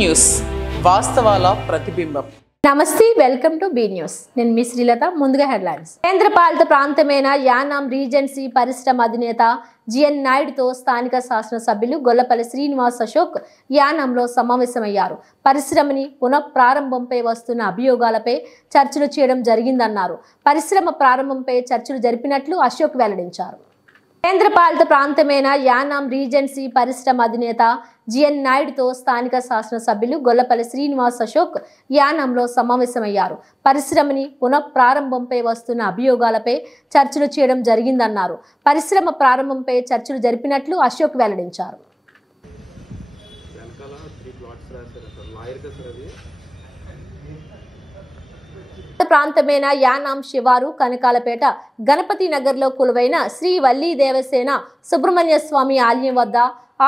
News వాస్తవాల ప్రతిబింబం. నమస్తే, welcome to be news. నేను మీ శ్రీలత. ముందుగా హెడ్లైన్స్. కేంద్రపాలిత ప్రాంతమైన యానాం రీజెన్సీ పరిశ్రమ అధినేత జిఎన్ నాయుడుతో స్థానిక శాసనసభ్యులు గొల్లపల్లి శ్రీనివాస్ అశోక్ యానాంలో సమావేశమయ్యారు. పరిశ్రమని పునఃప్రారంభంపై వస్తున్న అభియోగాలపై చర్చలు చేయడం జరిగిందన్నారు. పరిశ్రమ ప్రారంభంపై చర్చలు జరిపినట్లు అశోక్ వెల్లడించారు. కేంద్రపాలిత ప్రాంతమైన యానాం రీజెన్సీ పరిశ్రమ అధినేత జిఎన్ నాయుడుతో స్థానిక శాసనసభ్యులు గొల్లపల్లి శ్రీనివాస్ అశోక్ యానాంలో సమావేశమయ్యారు. పరిశ్రమని పునఃప్రారంభంపై వస్తున్న అభియోగాలపై చర్చలు చేయడం జరిగిందన్నారు. పరిశ్రమ ప్రారంభంపై చర్చలు జరిపినట్లు అశోక్ వెల్లడించారు. ప్రాంతమైన యానాం శివారు కనకాలపేట గణపతి నగర్లో కొలువైన శ్రీ వల్లీ దేవసేన సుబ్రహ్మణ్య స్వామి ఆలయం వద్ద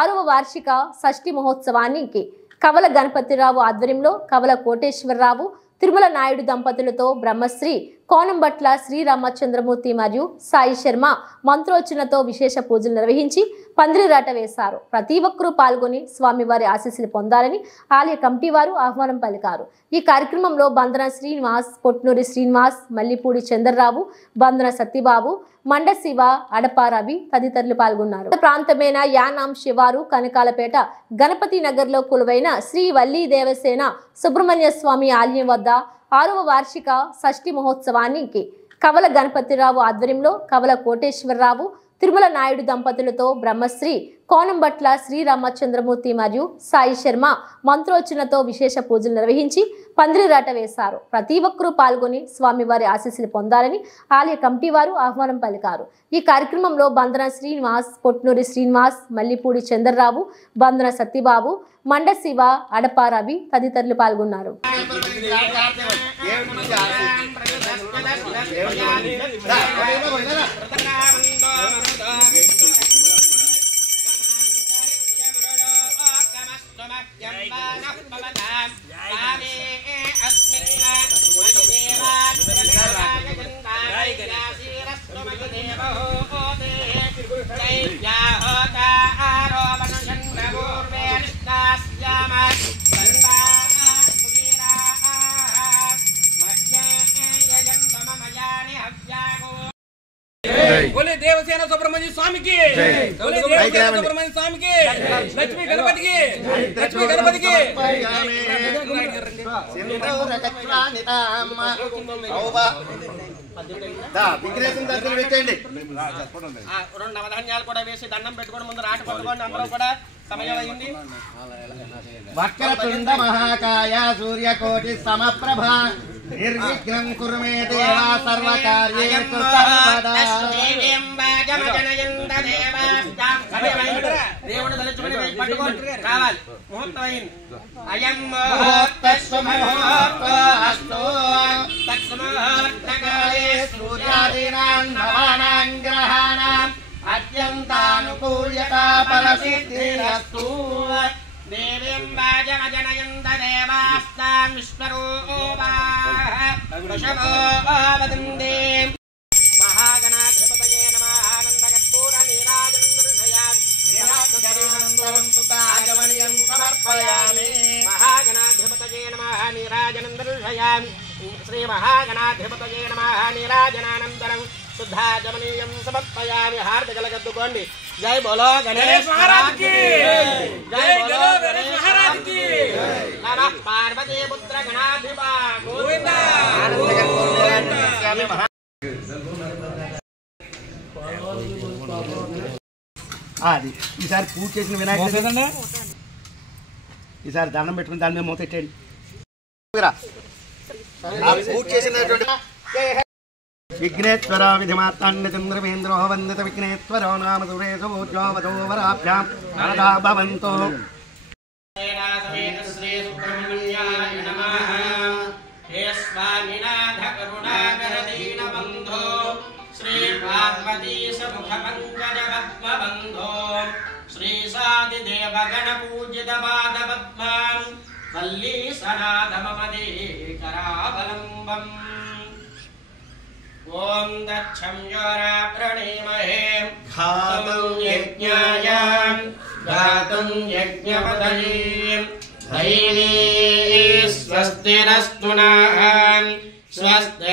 6వ వార్షిక షష్ఠి మహోత్సవానికి కవల గణపతిరావు ఆధ్వర్యంలో కవల కోటేశ్వరరావు తిరుమల నాయుడు దంపతులతో బ్రహ్మశ్రీ కోనంబట్ల శ్రీరామచంద్రమూర్తి మరియు సాయి శర్మ మంత్రోచ్చరణతో విశేష పూజలు నిర్వహించి పందిరిరాట వేశారు. ప్రతి ఒక్కరూ పాల్గొని స్వామివారి ఆశీస్సులు పొందాలని ఆలయ కమిటీ వారు ఆహ్వానం పలికారు. ఈ కార్యక్రమంలో బందన శ్రీనివాస్, పొట్నూరి శ్రీనివాస్, మల్లిపూడి చంద్రరావు, బందన సత్యబాబు, మండ శివ, అడప రవి తదితరులు పాల్గొన్నారు. ప్రాంతమైన యానాం శివారు కనకాలపేట గణపతి నగర్లో కొలువైన శ్రీ వల్లీ దేవసేన సుబ్రహ్మణ్య స్వామి ఆలయం వద్ద 6వ వార్షిక షష్ఠి మహోత్సవానికి కవల గణపతిరావు ఆధ్వర్యంలో కవల కోటేశ్వరరావు తిరుమల నాయుడు దంపతులతో బ్రహ్మశ్రీ కోనంబట్ల శ్రీరామచంద్రమూర్తి మరియు సాయి శర్మ మంత్రోచ్చరణతో విశేష పూజలు నిర్వహించి పందిరిరాట వేశారు. ప్రతి ఒక్కరూ పాల్గొని స్వామివారి ఆశీస్సులు పొందాలని ఆలయ కమిటీ వారు ఆహ్వానం పలికారు. ఈ కార్యక్రమంలో బందన శ్రీనివాస్, పొట్నూరి శ్రీనివాస్, మల్లిపూడి చంద్రరావు, బందన సత్యబాబు, మండ శివ, అడప రవి తదితరులు పాల్గొన్నారు. बोले देवसेना सुब्रह्मण्य स्वामी की, बोले देवसेना सुब्रह्मण्य स्वामी की, लक्ष्मी गणपति की, लक्ष्मी गणपति की. రెండు నవధాన్యాలు కూడా వేసి దండం పెట్టుకొని ముందు రాట పట్టుకోండి. అందరూ కూడా సమయం అయింది. వక్రతుండ మహాకాయ సూర్యకోటి సమప్రభ నిర్విఘ్నం కురు మే దేవా సర్వకార్యేషు సర్వదా. దేవుడు తలుచుకుని పట్టుకోండి. రావాలి. ముహూర్తం అయింది. అయం ముహూర్తస్సుముహూర్తకాలే సూర్యాదీనాం నవానాం గ్రహాణాం అత్యంతానుకూల్యతా ఫలసిద్ధిరస్తు. దేవీం వాజమజనయంత దేవాస్తాం విశ్వరూపాః వృషభో వదందే. మహాగణాధిపతయే నమః. ఆనందకర్పూర నీరాజనం దర్శయామి. సమర్పయామి. మహాగణాధిపతయే నమః. నీరాజనం దర్శయామి. శ్రీ మహాగణాధిపతయే నమః. నీరాజనానంతరం శుద్ధాచమనీయం సమర్పయామి. హారతికలగద్దుకోండి. జై బోలో గణేష్ మహారాజ్ కి, జై బోలో గణేష్ మహారాజ్ కి. నమః పార్వతీ పుత్ర గణాధిప గోవింద గోవింద. అది ఈసారి పూజ చేసిన వినాయకుడు ఈసారి దండం పెట్టుకుని దాని మీద మూత పెట్టండి. పూజ చేసినటువంటి విఘ్నేశ్వర విధిమాత్మేంద్రో వందిత విఘ్నేశ్వరో నామ సురేశో వరాభ్యాం భవంతో. శ్రీ సుబ్రహ్మణ్యాయ నమః. హే స్వామినాథ కరుణాకర దీనబంధో శ్రీ పార్వతీ సముఖ పంకజ పద్మబంధో శ్రీ సాది దేవగణ పూజిత పాద పద్మం వల్లీ సనాథమదే కరావలంబం. ఓం దక్షం యోరా ప్రణీమహే घातुं यज्ञाय गातुं यज्ञपतये స్వస్తిరస్తు నః స్వస్తి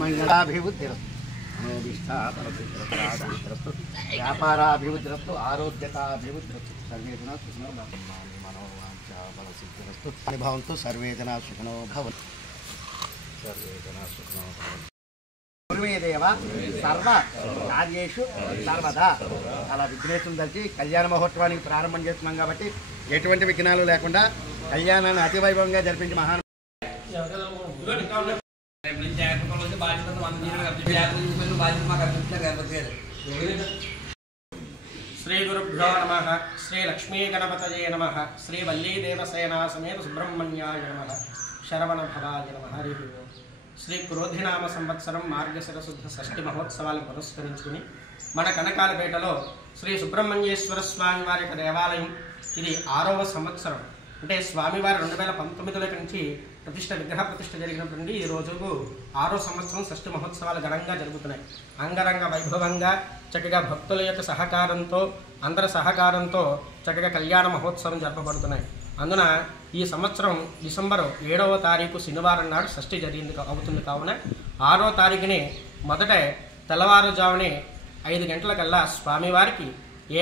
మంగళాభివృద్ధిరస్తు మనోభిష్టాపరసిద్ధిరస్తు వ్యాపారాభివృద్ధిరస్తు ఆరోగ్యతాభివృద్ధిరస్తు సర్వే జనా సుఖినో మనోవాంఛాఫలసిద్ధిరస్తు భవంతు సర్వే జనా సుఖినో భవంతు సర్వే జనా సుఖినో భవంతు పూర్వేదేవ సర్వ కార్యేషు సర్వదా అలా విఘ్నేశ్వరుని తలిచి కళ్యాణ మహోత్సవానికి ప్రారంభం చేస్తున్నాం కాబట్టి ఎటువంటి విఘ్నాలు లేకుండా కళ్యాణాన్ని అతివైభవంగా జరిపించి మహాన్ శ్రీ గురుభ్యో నమః శ్రీ లక్ష్మీ గణపతయే నమః శ్రీ వల్లీ దేవసేనా సమేత సుబ్రహ్మణ్యాయ నమః శరవణ భవాయ నమః హరి ఓం. శ్రీ క్రోధినామ సంవత్సరం మార్గశిర శుద్ధ షష్ఠి మహోత్సవాలు పురస్కరించుకుని మన కనకాలపేటలో శ్రీ సుబ్రహ్మణ్యేశ్వర స్వామి వారి యొక్క దేవాలయం ఇది 6వ సంవత్సరం. అంటే స్వామివారి 2019 నుంచి విగ్రహ ప్రతిష్ఠ జరిగినటువంటి ఈ రోజుకు 6వ సంవత్సరం షష్ఠి మహోత్సవాలు ఘనంగా జరుగుతున్నాయి. అంగరంగ వైభవంగా చక్కగా భక్తుల యొక్క సహకారంతో అందరి సహకారంతో చక్కగా కళ్యాణ మహోత్సవం జరపబడుతున్నాయి. అందున ఈ సంవత్సరం డిసెంబర్ 7వ తారీఖు శనివారం నాడు షష్ఠి అవుతుంది కావున 6వ తారీఖుని మొదట తెల్లవారుజామునే 5 గంటలకల్లా స్వామివారికి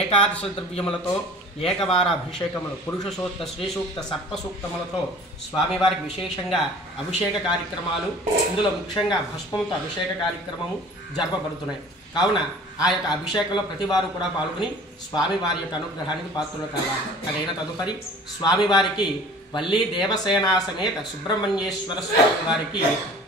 ఏకాదశ ద్రవ్యములతో ఏకవార అభిషేకములు పురుష సూక్త శ్రీ సూక్త సర్ప సూక్తములతో స్వామివారికి విశేషంగా అభిషేక కార్యక్రమాలు ఇందులో ముఖ్యంగా భస్మంతో అభిషేక కార్యక్రమము జరపబడుతున్నాయి. కావున ఆ యొక్క అభిషేకంలో ప్రతి వారు కూడా పాల్గొని స్వామివారి యొక్క అనుగ్రహానికి పాత్రలు కావాలి. అదైన తదుపరి స్వామివారికి వల్లీ దేవసేనా సమేత సుబ్రహ్మణ్యేశ్వర స్వామి వారికి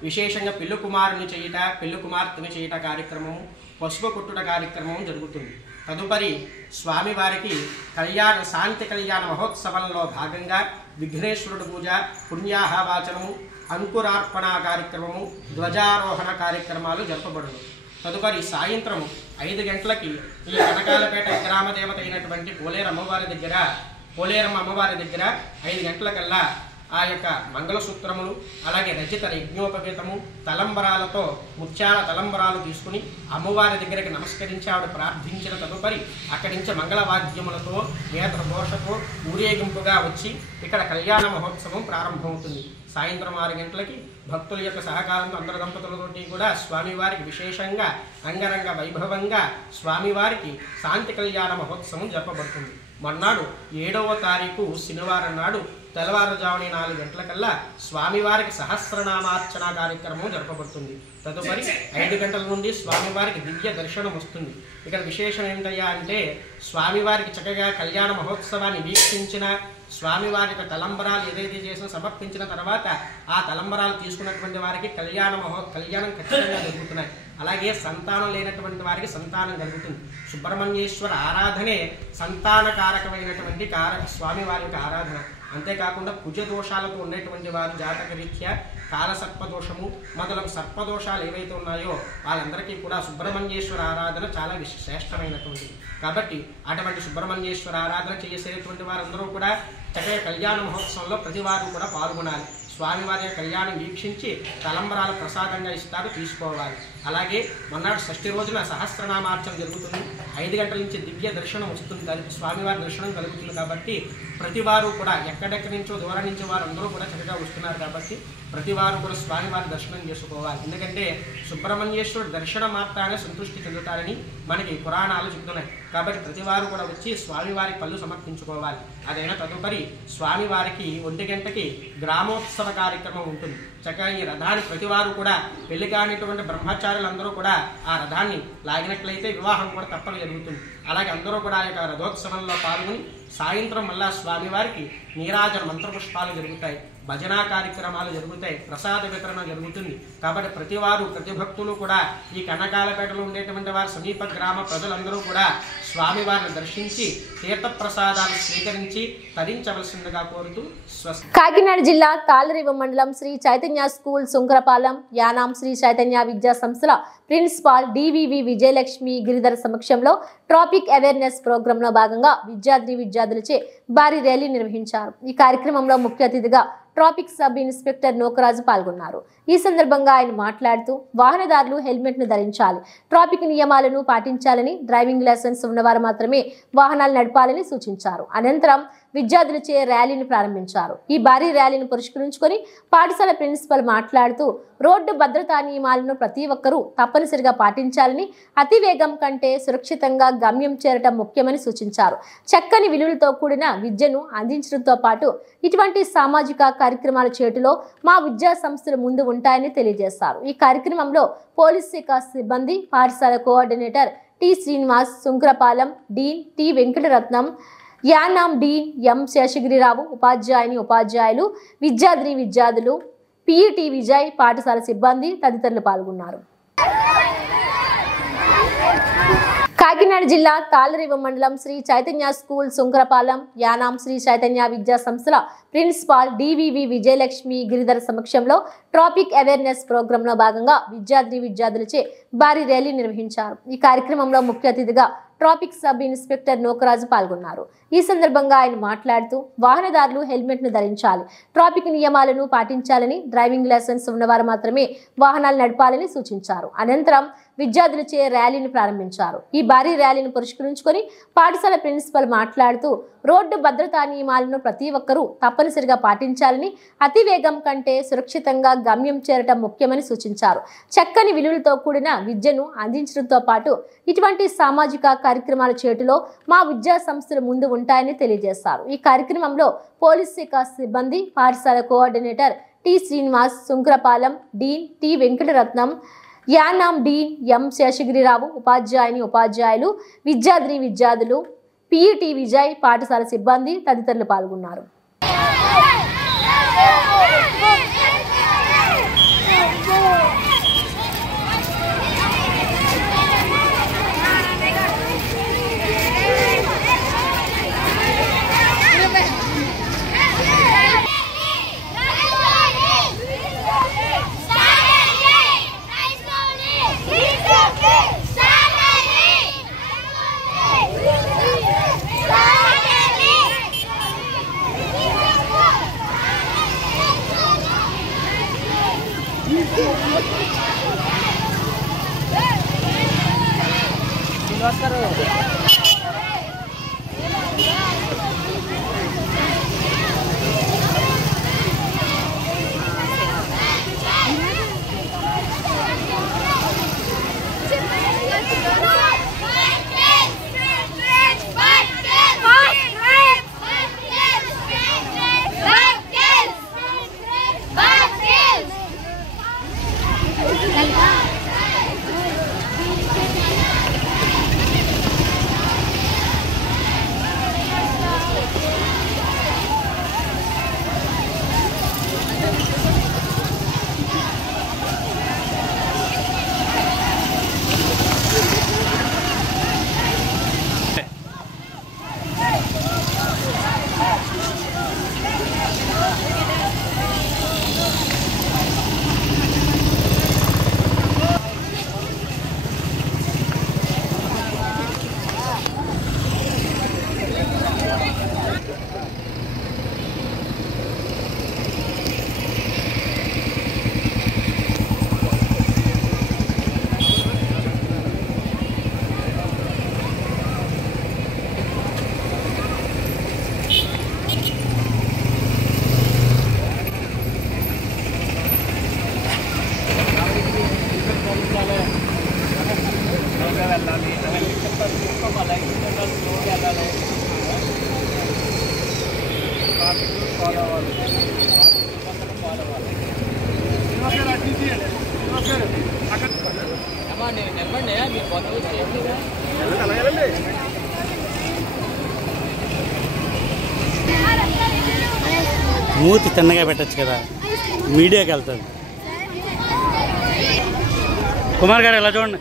విశేషంగా పెళ్లి కుమారుని చేయుట పెళ్లి కుమార్తెని చేయుట కార్యక్రమము పసుపు కొట్టుట కార్యక్రమం జరుగుతుంది. తదుపరి స్వామివారికి శాంతి కళ్యాణ మహోత్సవంలో భాగంగా విఘ్నేశ్వరుడు పూజ పుణ్యాహవాచనము అంకురార్పణ కార్యక్రమము ధ్వజారోహణ కార్యక్రమాలు జరపబడును. తదుపరి సాయంత్రం 5 గంటలకి ఈ కనకాలపేట గ్రామదేవత అయినటువంటి పోలేరమ్మ అమ్మవారి దగ్గర 5 గంటలకల్లా ఆ యొక్క మంగళసూత్రములు అలాగే రచిత యజ్ఞోపవీతము తలంబరాలతో ముత్యాల తలంబరాలు తీసుకుని అమ్మవారి దగ్గరికి నమస్కరించి ఆవిడ ప్రార్థించిన తదుపరి అక్కడి నుంచి మంగళవాద్యములతో వేదఘోషతో ఊరేగింపుగా వచ్చి ఇక్కడ కళ్యాణ మహోత్సవం ప్రారంభమవుతుంది. సాయంత్రం 6 గంటలకి భక్తుల యొక్క సహకారంతో అందరు దంపతులతోటి కూడా స్వామివారికి విశేషంగా అంగరంగ వైభవంగా స్వామివారికి శాంతి కళ్యాణ మహోత్సవం జరపబడుతుంది. మొన్నాడు 7వ తారీఖు శనివారం నాడు తెల్లవారుజామున 4 గంటలకల్లా స్వామివారికి సహస్రనామార్చన కార్యక్రమం జరపబడుతుంది. తదుపరి 5 గంటల నుండి స్వామివారికి దివ్య దర్శనం వస్తుంది. ఇక్కడ విశేషం ఏంటయ్యా అంటే స్వామివారికి చక్కగా కళ్యాణ మహోత్సవాన్ని వీక్షించిన స్వామివారి యొక్క తలంబరాలు ఏదైతే చేసినా సమర్పించిన తర్వాత ఆ తలంబరాలు తీసుకున్నటువంటి వారికి కళ్యాణం ఖచ్చితంగా జరుగుతున్నాయి. అలాగే సంతానం లేనటువంటి వారికి సంతానం కలుగుతుంది. సుబ్రహ్మణ్యేశ్వర ఆరాధనే సంతానకారకమైనటువంటి స్వామివారి యొక్క ఆరాధన. అంతేకాకుండా కుజ దోషాలతో ఉండేటువంటి వారు జాతక రీత్యా కాలసర్పదోషము మొదలగు సర్పదోషాలు ఏవైతే ఉన్నాయో వాళ్ళందరికీ కూడా సుబ్రహ్మణ్యేశ్వర ఆరాధన చాలా శ్రేష్టమైనటువంటిది. కాబట్టి అటువంటి సుబ్రహ్మణ్యేశ్వర ఆరాధన చేసేటువంటి వారందరూ కూడా చక్కగా కళ్యాణ మహోత్సవంలో ప్రతి వారు కూడా పాల్గొనాలి. స్వామివారి కళ్యాణం వీక్షించి తలంబరాలు ప్రసాదంగా ఇస్తారు, తీసుకోవాలి. అలాగే మొన్నటి షష్ఠి రోజున సహస్రనామార్చన జరుగుతుంది. 5 గంటల నుంచి దివ్య దర్శనం వస్తుంది, స్వామివారి దర్శనం కలుగుతుంది. కాబట్టి ప్రతి వారు కూడా ఎక్కడెక్కడి నుంచో దూరం నుంచి వారు అందరూ కూడా చక్కగా వస్తున్నారు. కాబట్టి ప్రతి వారు కూడా స్వామివారి దర్శనం చేసుకోవాలి. ఎందుకంటే సుబ్రహ్మణ్యేశ్వరుడు దర్శనం మాత్రానే సంతృష్టి చెందుతారని మనకి పురాణాలు చెప్తున్నాయి. కాబట్టి ప్రతి వారు కూడా వచ్చి స్వామివారికి పళ్ళు సమర్పించుకోవాలి. అదైనా తదుపరి స్వామివారికి 1 గంటకి గ్రామోత్సవ కార్యక్రమం ఉంటుంది. చక్కగా ఈ రథాన్ని ప్రతి వారు కూడా పెళ్లి కానిటువంటి బ్రహ్మచారులందరూ కూడా ఆ రథాన్ని లాగినట్లయితే వివాహం కూడా తప్పక జరుగుతుంది. అలాగే అందరూ కూడా ఆ యొక్క రథోత్సవంలో పాల్గొని సాయంత్రం మళ్ళా స్వామివారికి నీరాజన మంత్రపుష్పాలు జరుగుతాయి, భజనా కార్యక్రమాలు జరుగుతాయి, ప్రసాద వితరణ జరుగుతుంది. కాబట్టి ప్రతి వారు ప్రతి భక్తులు కూడా ఈ కనకాలపేటలో ఉండేటువంటి వారి సమీప గ్రామ ప్రజలందరూ కూడా స్వామివారిని దర్శించి తీర్థప్రసాదాలు స్వీకరించి తరించవలసిందిగా కోరుతూ కాకినాడ జిల్లా తాళ్లరేవు మండలం శ్రీ చైతన్య స్కూల్ సుంకరపాలెం యానాం శ్రీ చైతన్య విద్యా సంస్థల ప్రిన్సిపాల్ డివివి విజయలక్ష్మి గిరిధర్ సమక్షంలో ట్రాఫిక్ అవేర్నెస్ ప్రోగ్రాంలో భాగంగా విద్యార్థులచే భారీ ర్యాలీ నిర్వహించారు. ఈ కార్యక్రమంలో ముఖ్య అతిథిగా ట్రాఫిక్ సబ్ ఇన్స్పెక్టర్ నోకరాజు పాల్గొన్నారు. ఈ సందర్భంగా ఆయన మాట్లాడుతూ వాహనదారులు హెల్మెట్ ను ధరించాలి, ట్రాఫిక్ నియమాలను పాటించాలని, డ్రైవింగ్ లైసెన్స్ ఉన్నవారు మాత్రమే వాహనాలు నడపాలని సూచించారు. అనంతరం విద్యార్థులచే ర్యాలీని ప్రారంభించారు. ఈ భారీ ర్యాలీని పురస్కరించుకొని పాఠశాల ప్రిన్సిపల్ మాట్లాడుతూ రోడ్డు భద్రతా నియమాలను ప్రతి ఒక్కరూ తప్పనిసరిగా పాటించాలని, అతివేగం కంటే సురక్షితంగా గమ్యం చేరటం ముఖ్యమని సూచించారు. చక్కని విలువలతో కూడిన విద్యను అందించడంతో పాటు ఇటువంటి సామాజిక కార్యక్రమాల చేటులో మా విద్యా సంస్థలు ముందు ఉంటాయని తెలియజేశారు. ఈ కార్యక్రమంలో పోలీస్ శాఖ సిబ్బంది, పాఠశాల coordinator T Srinivas, Sunkarapalem dean T Venkataratnam, Yanam dean M Seshagirirao, ఉపాధ్యాయులు, విద్యార్థులు, పిఈటి విజయ్, పాఠశాల సిబ్బంది తదితరులు పాల్గొన్నారు. కాకినాడ జిల్లా తాళ్లరేవు మండలం శ్రీ చైతన్య స్కూల్, సుంకరపాలెం, యానాం శ్రీ చైతన్య విద్యా సంస్థల ప్రిన్సిపాల్ డివివి విజయలక్ష్మి గిరిధర్ సమక్షంలో ట్రాఫిక్ అవేర్నెస్ ప్రోగ్రాంలో భాగంగా విద్యార్థులచే భారీ ర్యాలీ నిర్వహించారు. ఈ కార్యక్రమంలో ముఖ్య అతిథిగా ట్రాఫిక్ సబ్ ఇన్స్పెక్టర్ నోకరాజు పాల్గొన్నారు. ఈ సందర్భంగా ఆయన మాట్లాడుతూ వాహనదారులు హెల్మెట్ ను ధరించాలి, ట్రాఫిక్ నియమాలను పాటించాలని, డ్రైవింగ్ లైసెన్స్ ఉన్నవారు మాత్రమే వాహనాలు నడపాలని సూచించారు. అనంతరం విద్యార్థులచే ర్యాలీని ప్రారంభించారు. ఈ భారీ ర్యాలీని పురస్కరించుకొని పాఠశాల ప్రిన్సిపల్ మాట్లాడుతూ రోడ్డు భద్రతా నియమాలను ప్రతి ఒక్కరూ తప్పనిసరిగా పాటించాలని, అతివేగం కంటే సురక్షితంగా గమ్యం చేరటం ముఖ్యమని సూచించారు. చక్కని విలువలతో కూడిన విద్యను అందించడంతో పాటు ఇటువంటి సామాజిక కార్యక్రమాల చేటులో మా విద్యా సంస్థలు ముందు ఉంటాయని తెలియజేశారు. ఈ కార్యక్రమంలో పోలీస్ శాఖ సిబ్బంది, పాఠశాల coordinator T Srinivas, Sunkarapalem dean T Venkataratnam, Yanam dean M Seshagirirao, ఉపాధ్యాయులు, విద్యార్థులు, పిఈటి విజయ్, పాఠశాల సిబ్బంది తదితరులు పాల్గొన్నారు. మూతి తిన్నగా పెట్టచ్చు కదా, మీడియాకి వెళ్తుంది. కుమార్ గారు ఎలా చూడండి.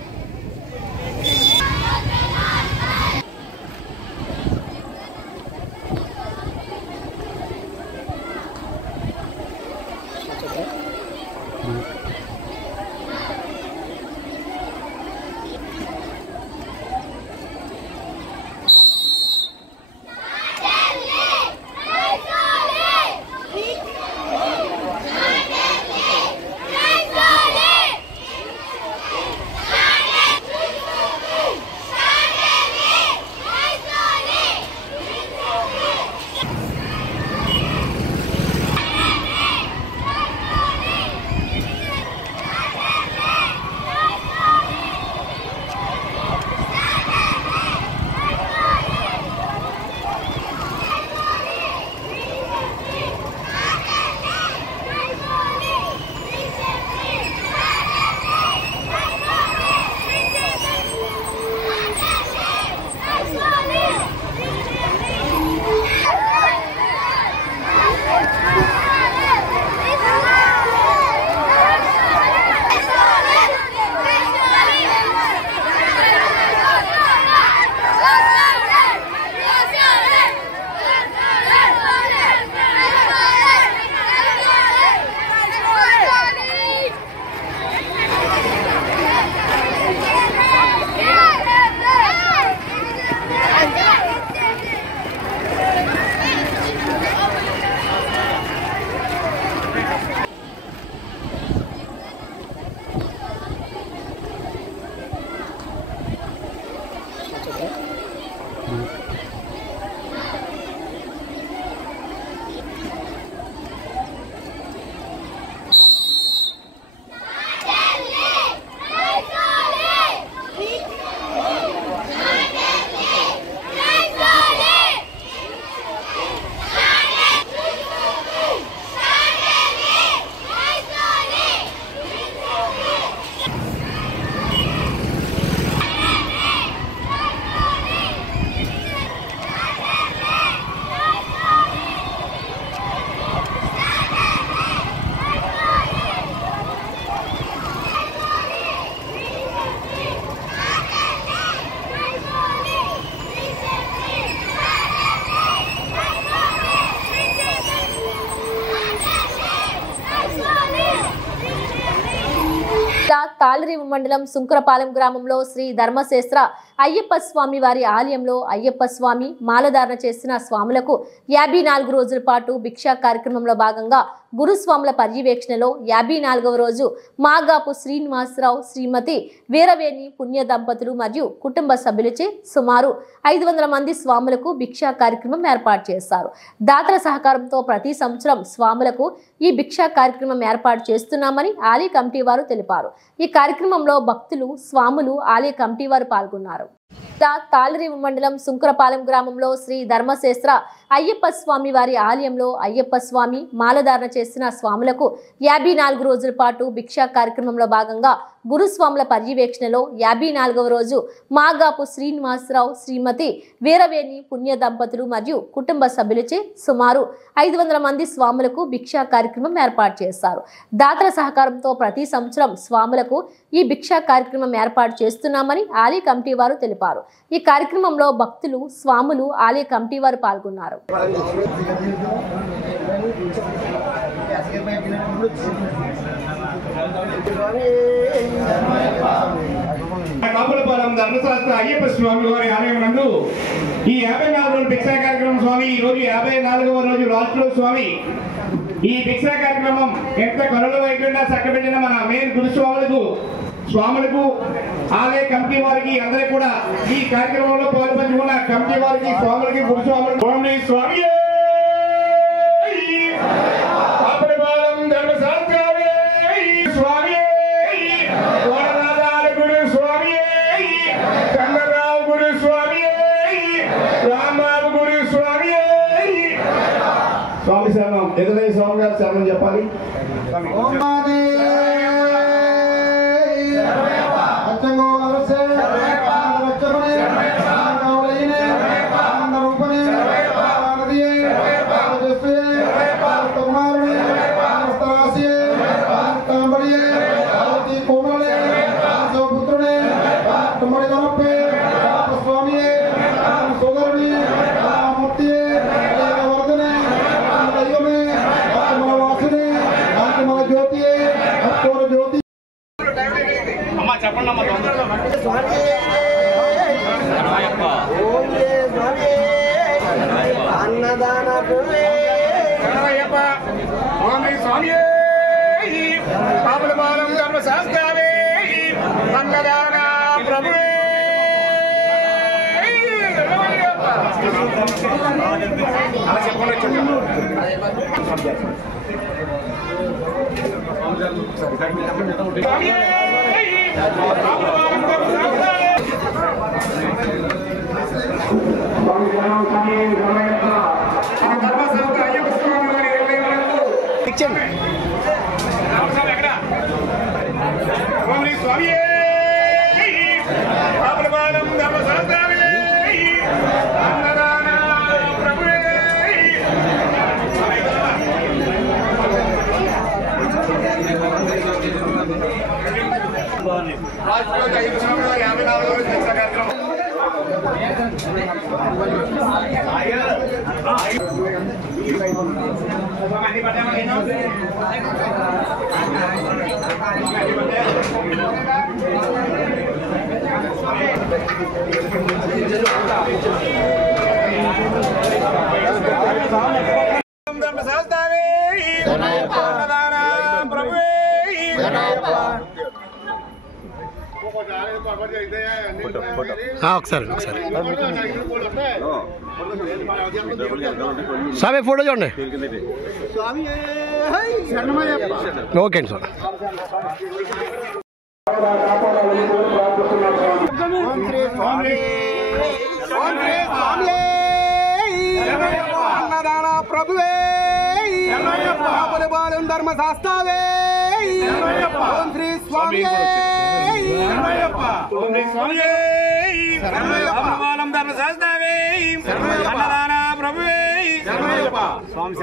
తాళరేవు మండలం సుంకరపాలెం గ్రామంలో శ్రీ ధర్మశాస్త్ర అయ్యప్ప స్వామి వారి ఆలయంలో అయ్యప్ప స్వామి మాలధారణ చేసిన స్వాములకు 54 రోజుల పాటు భిక్షా కార్యక్రమంలో భాగంగా గురుస్వాముల పర్యవేక్షణలో 54వ రోజు మాగాపు శ్రీనివాసరావు శ్రీమతి వీరవేణి పుణ్య దంపతులు మరియు కుటుంబ సభ్యులచే సుమారు 500 మంది స్వాములకు భిక్షా కార్యక్రమం ఏర్పాటు చేశారు. దాతల సహకారంతో ప్రతి సంవత్సరం స్వాములకు ఈ భిక్షా కార్యక్రమం ఏర్పాటు చేస్తున్నామని ఆలయ కమిటీ వారు తెలిపారు. ఈ కార్యక్రమంలో భక్తులు, స్వాములు, ఆలయ కమిటీ వారు పాల్గొన్నారు. తాళరేవు మండలం సుంకరపాలెం గ్రామంలో శ్రీ ధర్మశాస్త్ర అయ్యప్ప స్వామి వారి ఆలయంలో అయ్యప్ప స్వామి మాలధారణ చేసిన స్వాములకు 54 రోజుల పాటు భిక్షా కార్యక్రమంలో భాగంగా గురుస్వాముల పర్యవేక్షణలో 54వ రోజు మాగాపు శ్రీనివాసరావు శ్రీమతి వీరవేణి పుణ్య దంపతులు మరియు కుటుంబ సభ్యులచే సుమారు 500 మంది స్వాములకు భిక్షా కార్యక్రమం ఏర్పాటు చేశారు. దాతల సహకారంతో ప్రతి సంవత్సరం స్వాములకు ఈ భిక్షా కార్యక్రమం ఏర్పాటు చేస్తున్నామని ఆలయ కమిటీ వారు తెలిపారు. ఈ కార్యక్రమంలో భక్తులు, స్వాములు, ఆలయ కమిటీ వారు పాల్గొన్నారు. కాపులపాలెం ధర్మశాస్త్ర అయ్యప్ప స్వామి వారి ఆలయం నందు ఈ 54 రోజుల భిక్షా కార్యక్రమం స్వామి ఈ రోజు 54వ రోజు లాస్ట్ రోజు స్వామి ఈ భిక్షా కార్యక్రమం ఎంత కరుణ వైకుండా చక్కబెట్టిన మన మెయిన్ స్వాములకు ఆలయ కమిటీ వారికి అందరికీ కూడా ఈ కార్యక్రమంలో పాల్పంచుకున్న కమిటీ వారికి స్వాములకి గురుస్వాములకి స్వామి కాపులపాలెం ధర్మశాస్త్ర స్వామి గురు స్వామి చంద్రరావు గురు స్వామి రాంబాబు గురు స్వామి స్వామి శరణం. ఎదురై స్వామి గారు శరణం చెప్పాలి. కాపులపాలెం ధర్మశాస్త్రవే అన్నదాన ప్రభువే అలా చెప్పండి. స్వామి కాపులపాలెం ధర్మశాస్త్రవే అన్నదాన ప్రభువే రాష్ట్రంలో 54 రోజుల భిక్షా కార్యక్రమం ధర్మశాస్త్రవే అన్నదాన ప్రభువే ఒకసారి స్వామి ఫోటో చూడండి. ఓకే అండి సార్. అన్నదాన ప్రభువే కాపులపాలెం ధర్మశాస్త్రవే ఓం శ్రీ స్వామి కాపులపాలెం ధర్మశాస్త్రవే అన్నదాన ప్రభువే స్వామి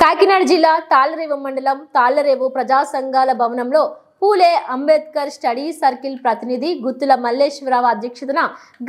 కాకినాడ జిల్లా తాళ్లరేవు మండలం తాళ్లరేవు ప్రజా సంఘాల భవనంలో పూలే అంబేద్కర్ స్టడీ సర్కిల్ ప్రతినిధి గుత్తుల మల్లేశ్వరరావు అధ్యక్షతన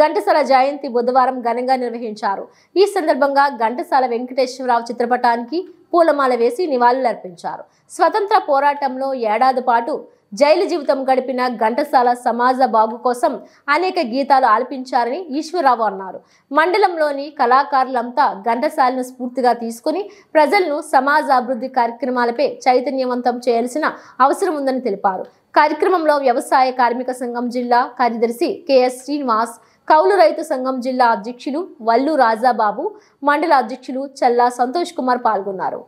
ఘంటసాల జయంతి బుధవారం ఘనంగా నిర్వహించారు. ఈ సందర్భంగా ఘంటసాల వెంకటేశ్వరరావు చిత్రపటానికి పూలమాల వేసి నివాళులర్పించారు. స్వతంత్ర పోరాటంలో ఏడాది పాటు జైలు జీవితం గడిపిన ఘంటసాల సమాజ బాగు కోసం అనేక గీతాలు ఆలపించారని ఈశ్వరరావు అన్నారు. మండలంలోని కళాకారులంతా ఘంటసాలను స్ఫూర్తిగా తీసుకుని ప్రజలను సమాజ అభివృద్ధి కార్యక్రమాలపై చైతన్యవంతం చేయాల్సిన అవసరం ఉందని తెలిపారు. కార్యక్రమంలో వ్యవసాయ కార్మిక సంఘం జిల్లా కార్యదర్శి కెఎస్ శ్రీనివాస్, కౌలు రైతు సంఘం జిల్లా అధ్యక్షులు వల్లు రాజాబాబు, మండల అధ్యక్షులు చల్లా సంతోష్ కుమార్ పాల్గొన్నారు.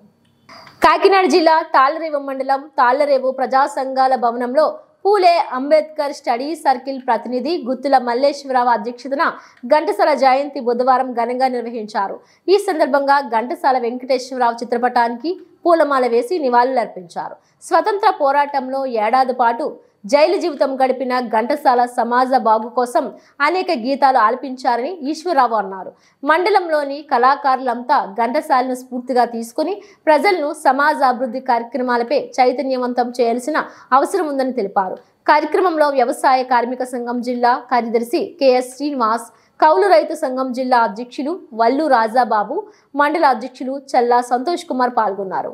కాకినాడ జిల్లా తాళ్లరేవు మండలం తాళ్లరేవు ప్రజా సంఘాల భవనంలో పూలే అంబేద్కర్ స్టడీ సర్కిల్ ప్రతినిధి గుత్తుల మల్లేశ్వరరావు అధ్యక్షతన ఘంటసాల జయంతి బుధవారం ఘనంగా నిర్వహించారు. ఈ సందర్భంగా ఘంటసాల వెంకటేశ్వరరావు చిత్రపటానికి పూలమాల వేసి నివాళులర్పించారు. స్వతంత్ర పోరాటంలో ఏడాది పాటు జైలు జీవితం గడిపిన ఘంటసాల సమాజ బాగు కోసం అనేక గీతాలు ఆలపించారని ఈశ్వరరావు అన్నారు. మండలంలోని కళాకారులంతా ఘంటసాలను స్ఫూర్తిగా తీసుకుని ప్రజలను సమాజ అభివృద్ధి కార్యక్రమాలపై చైతన్యవంతం చేయాల్సిన అవసరం ఉందని తెలిపారు. కార్యక్రమంలో వ్యవసాయ కార్మిక సంఘం జిల్లా కార్యదర్శి కెఎస్ శ్రీనివాస్, కౌలు రైతు సంఘం జిల్లా అధ్యక్షులు వల్లు రాజాబాబు, మండల అధ్యక్షులు చల్లా సంతోష్ కుమార్ పాల్గొన్నారు.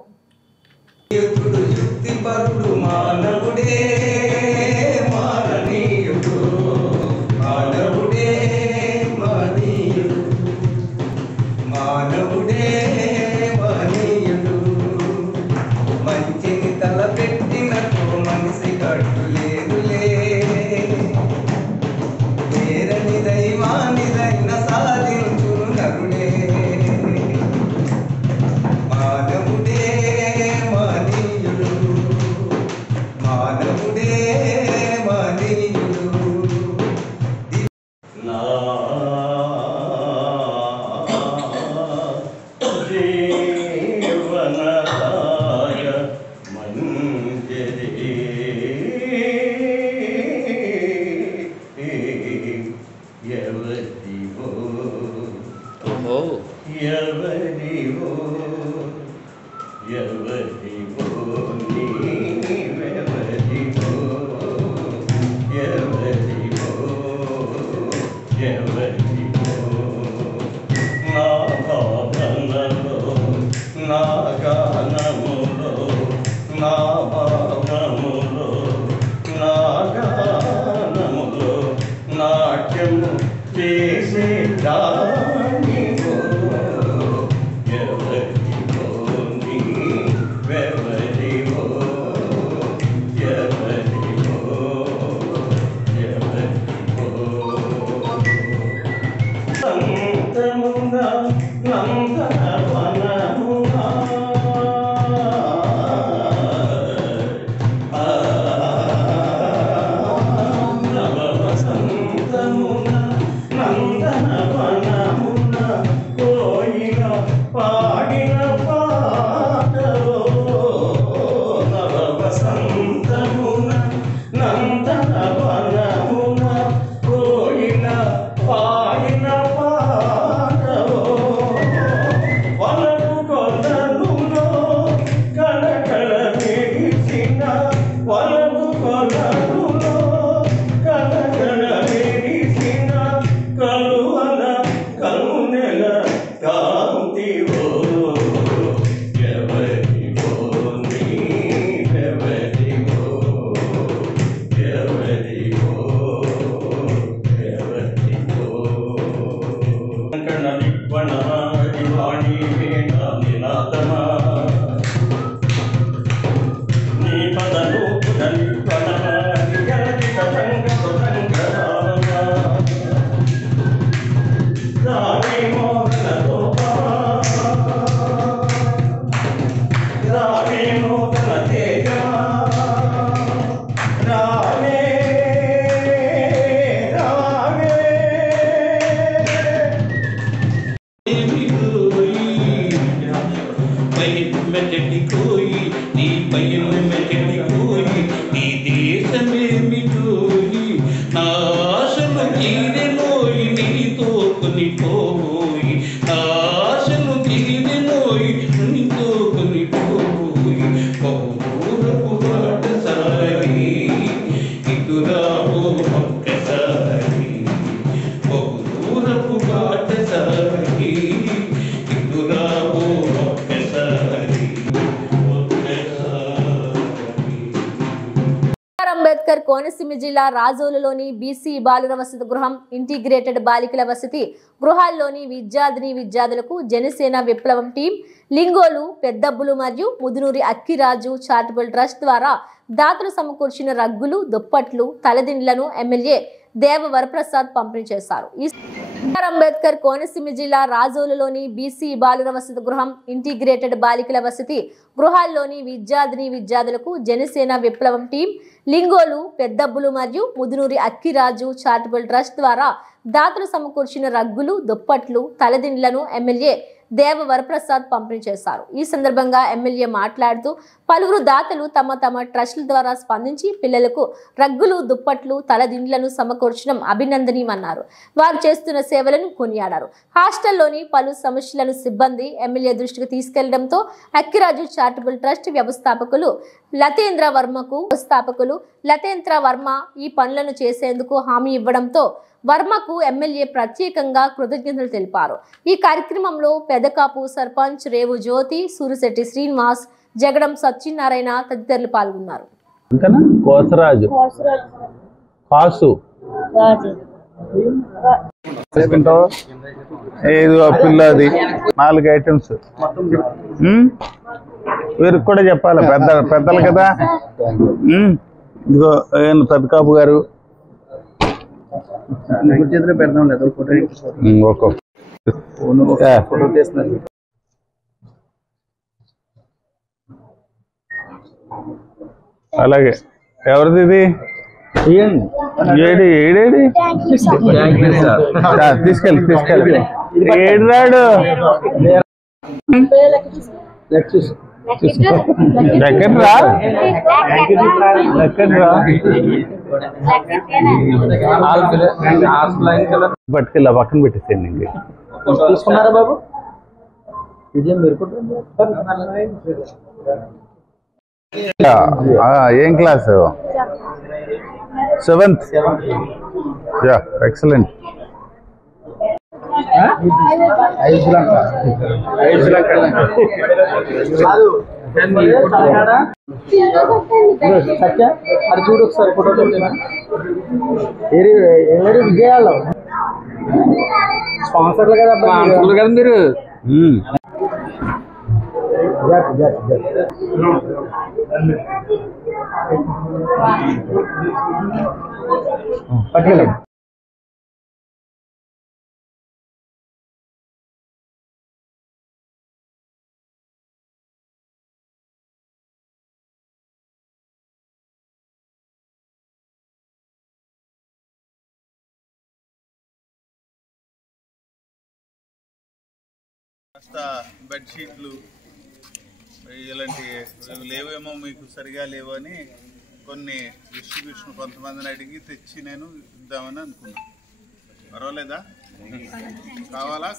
మానవుడే మాననీయుడు, మానవుడే మహనీయుడు, మానవుడే మహనీయుడు, మంచిని తలపెట్టినట్టు మనిషి కట్టు లేదులే, వేరని దైవానిదైన సాధించును నరుడే, మానవుడే మహనీయుడు, మానవుడే మహనీయుడు. నా జీవనదాయ మంజరి ఎవరివో ఎవరివో ఎవరివో నీవెవరివో ఎవరివో ఎవరివో నా భావనలో నా గానములో నా భావములో నా గానములో నాట్యము చేసే దానివో ఎవరివో నీవెవరివో ఎవరివో ఎవరివో సంతమున నందనవనమున నవవసంతమున నందనవనమున కోయిల పాడిన పాటలో నవవసంతమున నందనవనమున కోయిల పాడిన పాటలో వలపు కొలనులో కళకళ మెరిసిన వలపు కొలనులో కళకళ మెరిసిన కలువల కలునెల కాంతివో ఎవరివో నీవెవరివో ఎవరివో ఎవరివో కంకణలిక్వణమాది వాణి వేణ నినాదమా నీ పదలోపున లిక్వణమాది అంబేద్కర్ కోనసీమ జిల్లా రాజోలులోని బీసీ బాలుర వసతి గృహం, ఇంటిగ్రేటెడ్ బాలికల వసతి గృహాల్లోని విద్యార్థులకు జనసేన విప్లవం టీం, లింగోలు పెద్దబ్బులు మరియు ముదునూరి అక్కిరాజు చారిటబుల్ ట్రస్ట్ ద్వారా దాతలు సమకూర్చిన రగ్గులు, దుప్పట్లు, తలదిండ్లను ఎమ్మెల్యే దేవ వరప్రసాద్ పంపిణీ చేశారు. ఈ అంబేద్కర్ కోనసీమ జిల్లా రాజోలులోని బీసీ బాలుర వసతి గృహం, ఇంటిగ్రేటెడ్ బాలికల వసతి గృహాల్లోని విద్యార్థులకు జనసేన విప్లవం టీం, లింగోలు పెద్దబ్బులు మరియు ముదునూరి అక్కిరాజు చారిటబుల్ ట్రస్ట్ ద్వారా దాతలు సమకూర్చిన రగ్గులు, దుప్పట్లు, తలదిండ్లను ఎమ్మెల్యే దేవ వరప్రసాద్ పంపిణీ చేశారు. ఈ సందర్భంగా ఎమ్మెల్యే మాట్లాడుతూ పలువురు దాతలు తమ ట్రస్టుల ద్వారా స్పందించి పిల్లలకు రగ్గులు, దుప్పట్లు, తలదిండ్లను సమకూర్చడం అభినందనీయమన్నారు. వారు చేస్తున్న సేవలను కొనియాడారు. హాస్టల్లోని పలు సమస్యలను సిబ్బంది ఎమ్మెల్యే దృష్టికి తీసుకెళ్లడంతో అక్కిరాజు చారిటబుల్ ట్రస్ట్ వ్యవస్థాపకులు లతేంద్ర వర్మ ఈ పనులను చేసేందుకు హామీ ఇవ్వడంతో వర్మకు ఎమ్మెల్యే ప్రత్యేకంగా కృతజ్ఞతలు తెలిపారు. ఈ కార్యక్రమంలో పెదకాపు సర్పంచ్ రేవు జ్యోతి, సూరిశెట్టి శ్రీనివాస్, జగడం సత్యనారాయణ తదితరులు పాల్గొన్నారు. పిల్లది 4 ఐటమ్స్ వీరికి కూడా చెప్పాలి, పెద్దలు కదా. ఇదిగో పెద్దకాపు గారు అలాగే ఎవరిది ఇది? ఏడేడి తీసుకెళ్ళి ఏడు పట్టుకెళ్ళా పక్కన పెట్టేసేయండి. తీసుకున్నారా బాబు? ఏం క్లాసు? 7th. ఎక్సలెంట్. అది చూడు ఒకసారి ఫోటో విజయాలు స్పాన్సర్లు కదా మీరు. పట్టుకెళ్ళండి. బెడ్షీట్లు ఇలాంటి లేవేమో మీకు సరిగా లేవని కొన్ని డిస్ట్రిబ్యూషన్ కొంతమందిని అడిగి తెచ్చి నేను ఇద్దామని అనుకున్నాను. పర్వాలేదా? కావాలా?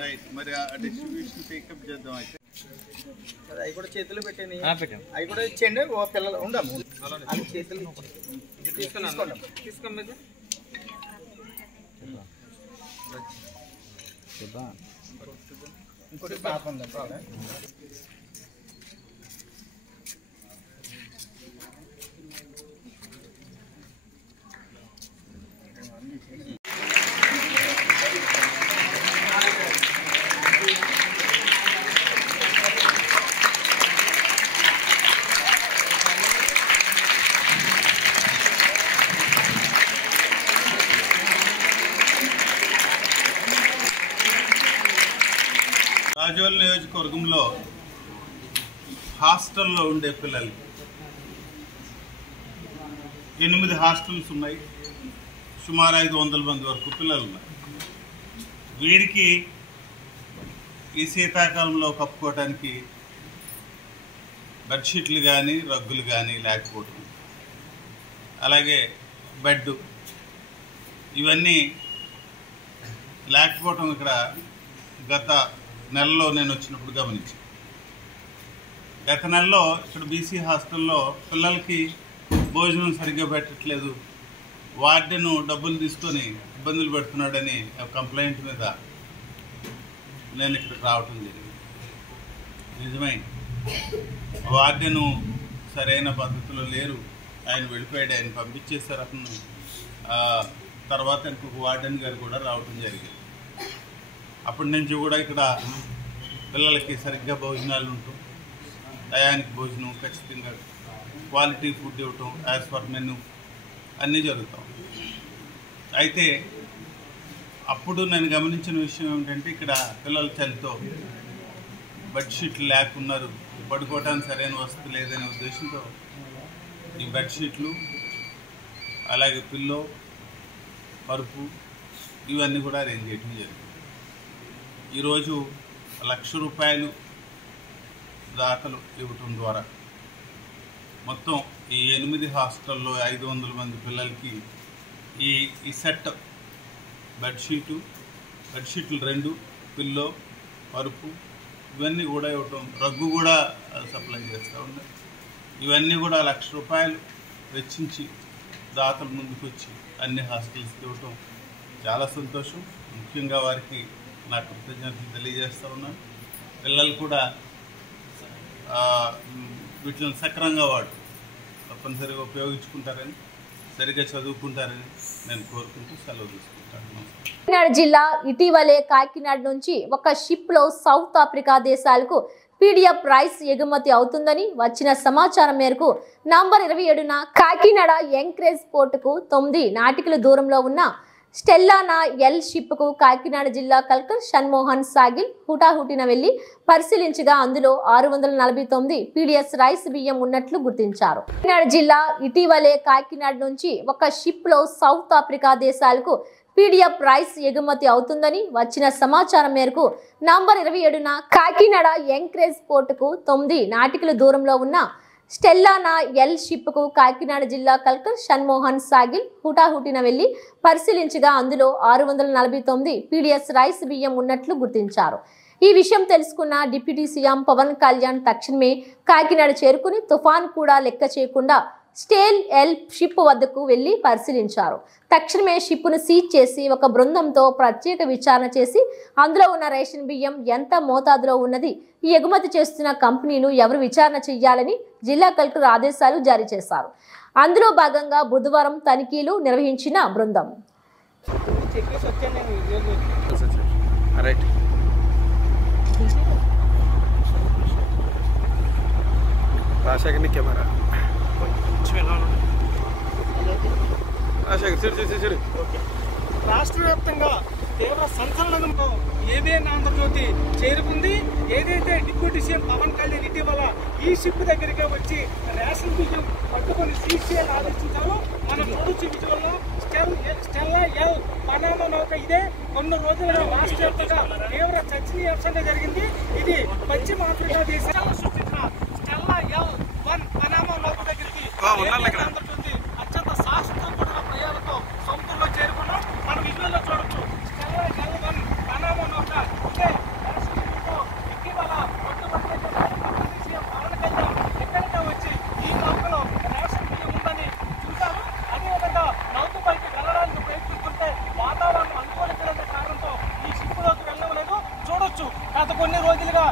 రైట్. మరి ఆ డిస్ట్రిబ్యూషన్ టేకప్ చేద్దాం. అయితే అవి కూడా చేతులు పెట్టండి, అవి కూడా ఇచ్చేయండి. ఓ పిల్లలు ఉండము అవి చేతులు తీసుకోండి. ఇంకోటి పాప ఉందండి. రాజోల్ నియోజకవర్గంలో హాస్టల్లో ఉండే పిల్లలు 8 హాస్టల్స్ ఉన్నాయి. సుమారు 500 మంది వరకు పిల్లలు ఉన్నారు. వీరికి ఈ శీతాకాలంలో కప్పుకోవడానికి బెడ్షీట్లు కానీ రగ్గులు కానీ లేకపోవటం, అలాగే బెడ్ ఇవన్నీ లేకపోవటం ఇక్కడ గత నెలలో నేను వచ్చినప్పుడు గమనించాను. గత నెలలో ఇక్కడ బీసీ హాస్టల్లో పిల్లలకి భోజనం సరిగ్గా పెట్టట్లేదు, వార్డెను డబ్బులు తీసుకొని ఇబ్బందులు పెడుతున్నాడని కంప్లైంట్ మీద నేను ఇక్కడికి రావటం జరిగింది. నిజమే, వార్డెను సరైన పద్ధతిలో లేరు, ఆయన వెళ్ళిపోయాడు, ఆయన పంపించేశారు అతను. తర్వాత ఇంకొక వార్డెన్ గారు కూడా రావడం జరిగింది. అప్పటి నుంచి కూడా ఇక్కడ పిల్లలకి సరిగ్గా భోజనాలు ఉండటం, టయానికి భోజనం, ఖచ్చితంగా క్వాలిటీ ఫుడ్ ఇవ్వటం, యాజ్ పర్ మెనూ అన్నీ జరుగుతాం. అయితే అప్పుడు నేను గమనించిన విషయం ఏమిటంటే ఇక్కడ పిల్లల చలితో బెడ్షీట్లు లేకున్నారు, పడుకోవడానికి సరైన వసతి లేదనే ఉద్దేశంతో ఈ బెడ్షీట్లు అలాగే పిల్లో, పరుపు ఇవన్నీ కూడా అరేంజ్ చేయడం జరిగింది. ఈరోజు ₹1,00,000 దాతలు ఇవ్వటం ద్వారా మొత్తం ఈ 8 హాస్టల్లో 500 మంది పిల్లలకి ఈ సెట్ బెడ్షీట్లు 2, పిల్లో, పరుపు ఇవన్నీ కూడా ఇవ్వటం, రగ్గు కూడా సప్లై చేస్తూ ఉన్నాయి. ఇవన్నీ కూడా ₹1,00,000 వెచ్చించి దాతల ముందుకు వచ్చి అన్ని హాస్టల్స్కి ఇవ్వటం చాలా సంతోషం. ముఖ్యంగా వారికి నా కృతజ్ఞతలు తెలియజేస్తూ ఉన్నాను. పిల్లలు కూడా వీటిని సక్రమంగా తప్పనిసరిగా ఉపయోగించుకుంటారని, సరిగ్గా చదువుకుంటారని నేను కోరుకుంటూ సెలవు తీసుకుంటాను. కాకినాడ జిల్లా ఇటీవలే కాకినాడ నుంచి ఒక షిప్ లో సౌత్ ఆఫ్రికా దేశాలకు పీడిఎఫ్ రైస్ ఎగుమతి అవుతుందని వచ్చిన సమాచారం మేరకు నవంబర్ 27న కాకినాడ ఎంకరేజ్ పోర్టుకు 9 నాటికల దూరంలో ఉన్న స్టెల్లానా ఎల్ షిప్ కు కాకినాడ జిల్లా కలెక్టర్ షణ్మోహన్ సాగిల్ హుటాహుటిన వెళ్లి పరిశీలించగా అందులో 649 పీడిఎస్ రైస్ బియ్యం ఉన్నట్లు గుర్తించారు. కాకినాడ జిల్లా ఇటీవలే కాకినాడ నుంచి ఒక షిప్ లో సౌత్ ఆఫ్రికా దేశాలకు పీడిఎఫ్ రైస్ ఎగుమతి అవుతుందని వచ్చిన సమాచారం మేరకు నవంబర్ 27న కాకినాడ ఎంకరేజ్ పోర్టుకు 9 నాటికల దూరంలో ఉన్న స్టెల్లానా ఎల్ షిప్ కు కాకినాడ జిల్లా కలెక్టర్ షణ్మోహన్ సాగిల్ హుటాహుటిన వెళ్లి పరిశీలించగా అందులో 649 పీడిఎస్ రైస్ బియ్యం ఉన్నట్లు గుర్తించారు. ఈ విషయం తెలుసుకున్న డిప్యూటీ సీఎం పవన్ కళ్యాణ్ తక్షణమే కాకినాడ చేరుకుని తుఫాన్ కూడా లెక్క చేయకుండా స్టేల్ ఎల్ షిప్ వద్దకు వెళ్లి పరిశీలించారు. తక్షణమే షిప్ను సీజ్ చేసి ఒక బృందంతో ప్రత్యేక విచారణ చేసి అందులో ఉన్న రేషన్ బియ్యం ఎంత మోతాదులో ఉన్నది, ఈ ఎగుమతి చేస్తున్న కంపెనీలు ఎవరు విచారణ చేయాలని జిల్లా కలెక్టర్ ఆదేశాలు జారీ చేశారు. అందులో భాగంగా బుధవారం తనిఖీలు నిర్వహించిన బృందం రాష్ట్ర వ్యాప్తంగా తీవ్ర సంచలనంతో ఏబిఎన్ ఆంధ్రజ్యోతి చేరుకుంది. ఏదైతే డిప్యూటీ సీఎం పవన్ కళ్యాణ్ ఇటీవల ఈ షిప్ దగ్గరికి వచ్చి రేషన్ బియ్యం పట్టుకొని సీజ్ చేయాలని ఆలోచించాలో మనం చూడొచ్చు. విజువల్లో స్టెల్లా ఎల్ పనామా నౌక ఇదే కొన్ని రోజులుగా రాష్ట్ర వ్యాప్తంగా తీవ్ర చర్చనీయాంశంగా జరిగింది. ఇది పశ్చిమ ఆఫ్రికా దేశాలను సూచించిన స్టెల్లా ఎల్ 1 పనామా నౌక దగ్గరికి ఆంధ్రజ్యోతి అత్యంత సాహసంతో కూడిన ప్రయాణంతో సముద్రంలో చేరుకున్నాం. మనం విజువల్లో చూడొచ్చు. స్టెల్లా ఎల్ 1 పనామా నౌక ఇదే ఇటీవల పవన్ కళ్యాణ్ ఎక్కడికి వచ్చి ఈ నౌకలో రేషన్ బియ్యం ఉందని చూశారు. అదేవిధంగా నౌక పైకి వెళ్ళడానికి ప్రయత్నిస్తుంటే వాతావరణం అనుకూలించలేని కారణంతో ఈ షిప్లోకి వెళ్ళలేదు. చూడొచ్చు గత కొన్ని రోజులుగా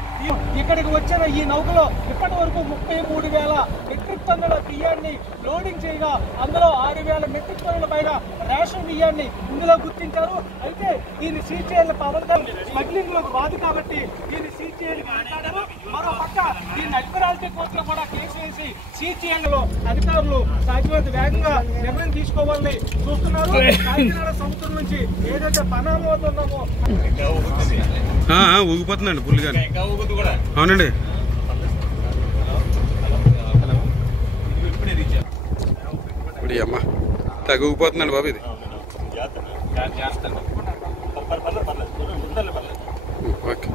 ఇక్కడికి వచ్చిన ఈ నౌకలో ఇప్పటి వరకు 33,000 మెట్రిక్ టన్నుల బియ్యాన్ని లోడింగ్ చేయగా అందులో 6,000 మెట్రిక్ టన్నుల పైగా రేషన్ బియ్యాన్ని ఇందులో గుర్తించారు. అయితే దీన్ని సీజ్ చేయాలని పవన్ కళ్యాణ్ స్మగ్లింగ్ లో రాదు కాబట్టి దీన్ని సీజ్ చేయాలని మాట్లాడారు. మరో పక్క దీన్ని అడ్మిరాలిటీ కోర్టులో కూడా కేసు వేసి సీజ్ చేయడంలో అధికారులు సాధ్యమైనంత వేగంగా నిర్ణయం తీసుకోవాలని చూస్తున్నారు. కాకినాడ సముద్రం నుంచి ఏదైతే పనామా వద్ద ఉన్నామో ఊగిపోతుందండి పుల్లిగా. అవునండి. ఇప్పుడు అమ్మ తెగ ఊగిపోతుందండి బాబు. ఇది ఓకే.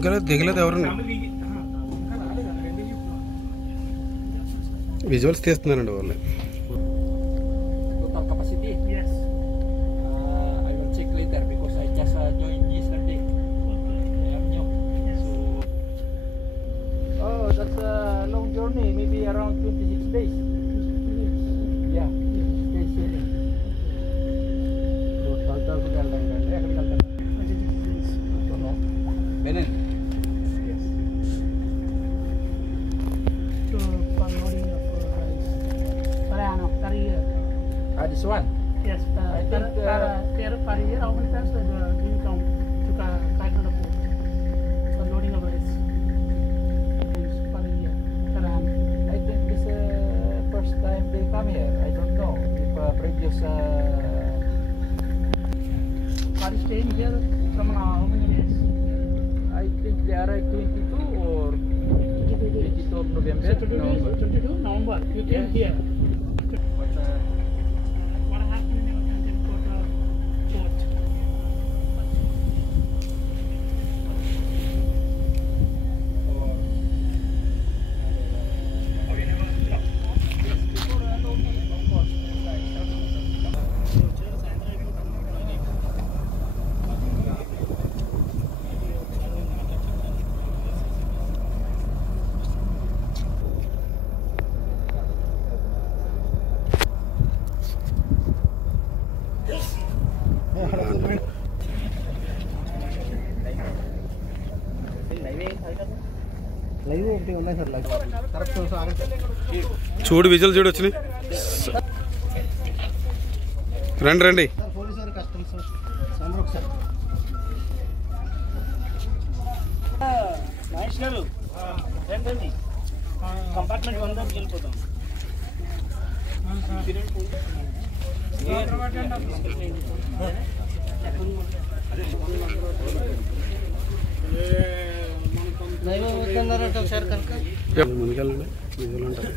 ఇంకా దిగలేదు ఎవరు విజువల్స్ తీస్తున్నారండి వాళ్ళు. Total capacity? Yes. I will check later because I just joined yesterday. I am new. Oh, that's a long journey, maybe around 26 days. Yeah, stay sailing. So, total ko galang ganda. Kami galang. Tono. Benin. Yes. So, unloading of rice. Parano, per year. This one? Yes, I think, per year, how many times do you come to Kakinada port for loading of rice? Per year, per annum. I think this first time they come here. I don't know if previous. Are you staying here from how many days? I think they arrived 22 or 22 of November. 22 November. You came here. But, What happened in your Kakinada port? Live ఒకటి ఉన్నాయి sir live correct చూడు visual చూడు వచ్చినాయి. రండి రండి. Sir police వారు customs sir sir Mahesh గారు ఏంటండి కంపార్ట్మెంట్ 1 దగ్గరికి వెళ్ళిపోతాం. ముందుకెళ్ళండి విజువల్ ఉంటారు.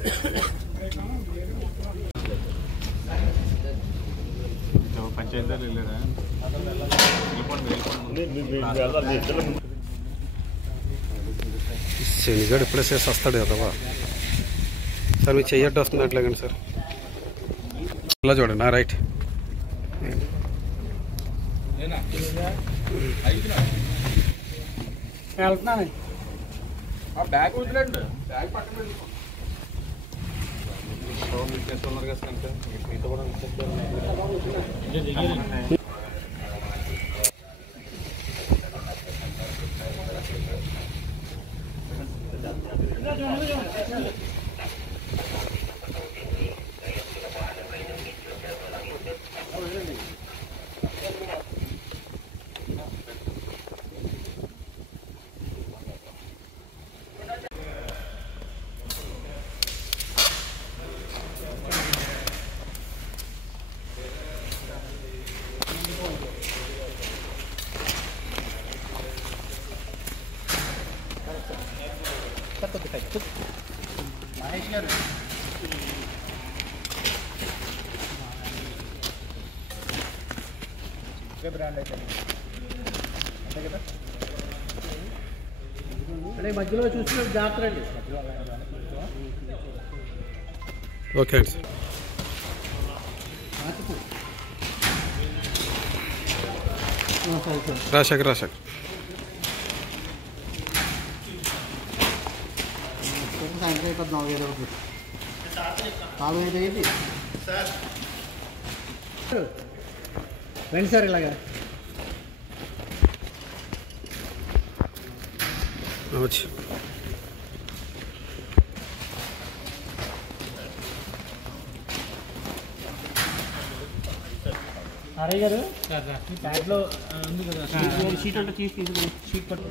శనిగాడు ఇప్పుడే చేసి వస్తాడు కదవా సార్. మీకు చెయ్యట్టు వస్తుంది అట్లాగండి సార్. అలా చూడండి. రైట్. వెళ్తున్నాను. బ్యాగ్ వదిలేండి, బ్యాగ్ పక్కన వెళ్ళిపో. ఉన్నారు కదా కనుక మీతో కూడా మహేష్ గారు బ్రాండ్ అయితే అంతే కదా. అంటే మధ్యలో చూసిన జాతర అండి. ఓకే అండి సార్. రాజశేఖర్ రాజశేఖర్ సాయంత్రం అయిపోతుంది 4-5 4-5 అయింది సార్. రండి సార్ ఇలాగా వచ్చి అరే గారు ఈ బ్యాగ్లో ఉంది కదా షీట్ అంటే తీసుకుని షీట్ పట్టు.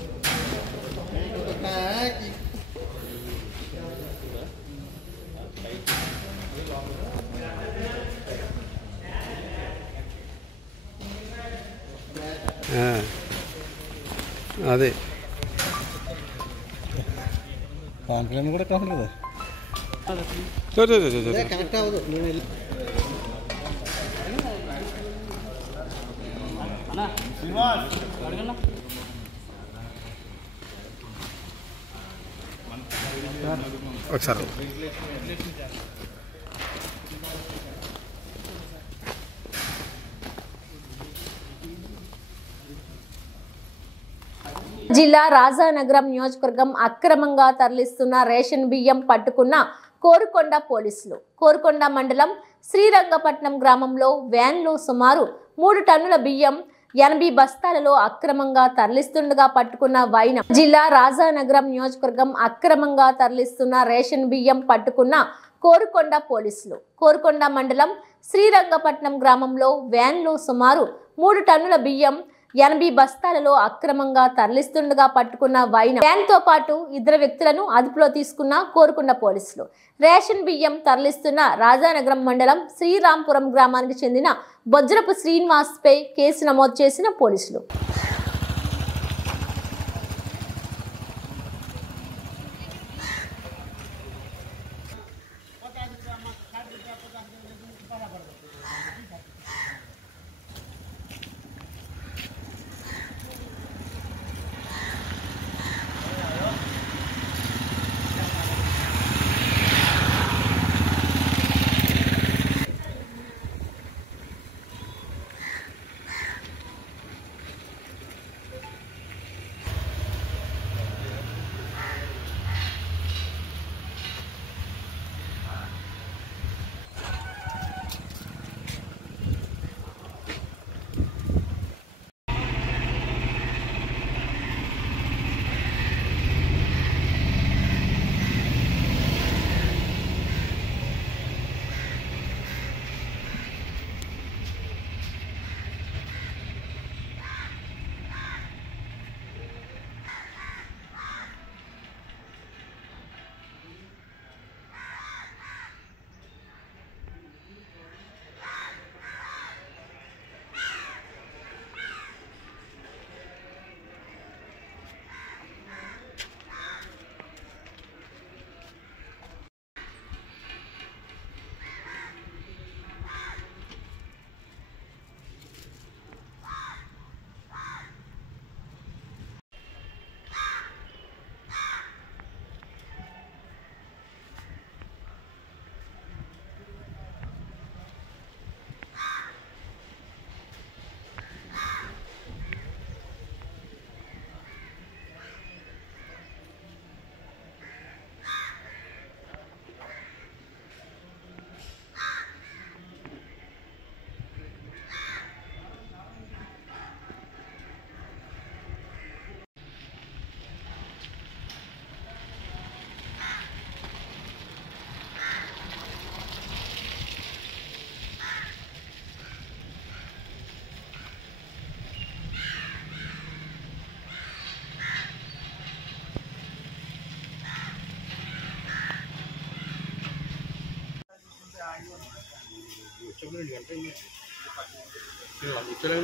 అదే కాంప్లైంట్ కూడా కావాలి కదా. కనెక్ట్ అవ్వదు. నేను వెళ్ళి ఒకసారి జిల్లా రాజానగరం నియోజకవర్గం అక్రమంగా తరలిస్తున్న రేషన్ బియ్యం పట్టుకున్న కోరుకొండ పోలీసులు. కోరుకొండ మండలం శ్రీరంగపట్నం గ్రామంలో వ్యాన్లో సుమారు 3 టన్నుల బియ్యం 80 బస్తాలలో అక్రమంగా తరలిస్తుండగా పట్టుకున్న వైనం. జిల్లా రాజానగరం నియోజకవర్గం అక్రమంగా తరలిస్తున్న రేషన్ బియ్యం పట్టుకున్న కోరుకొండ పోలీసులు. కోరుకొండ మండలం శ్రీరంగపట్నం గ్రామంలో వ్యాన్లో సుమారు 3 టన్నుల బియ్యం 80 బస్తాలలో అక్రమంగా తరలిస్తుండగా పట్టుకున్న వైనం. వ్యాన్తో పాటు 2 వ్యక్తులను అదుపులో తీసుకున్న కోరుకొండ పోలీసులు. రేషన్ బియ్యం తరలిస్తున్న రాజానగరం మండలం శ్రీరాంపురం గ్రామానికి చెందిన బొజ్రపు శ్రీనివాస్ పై కేసు నమోదు చేసిన పోలీసులు.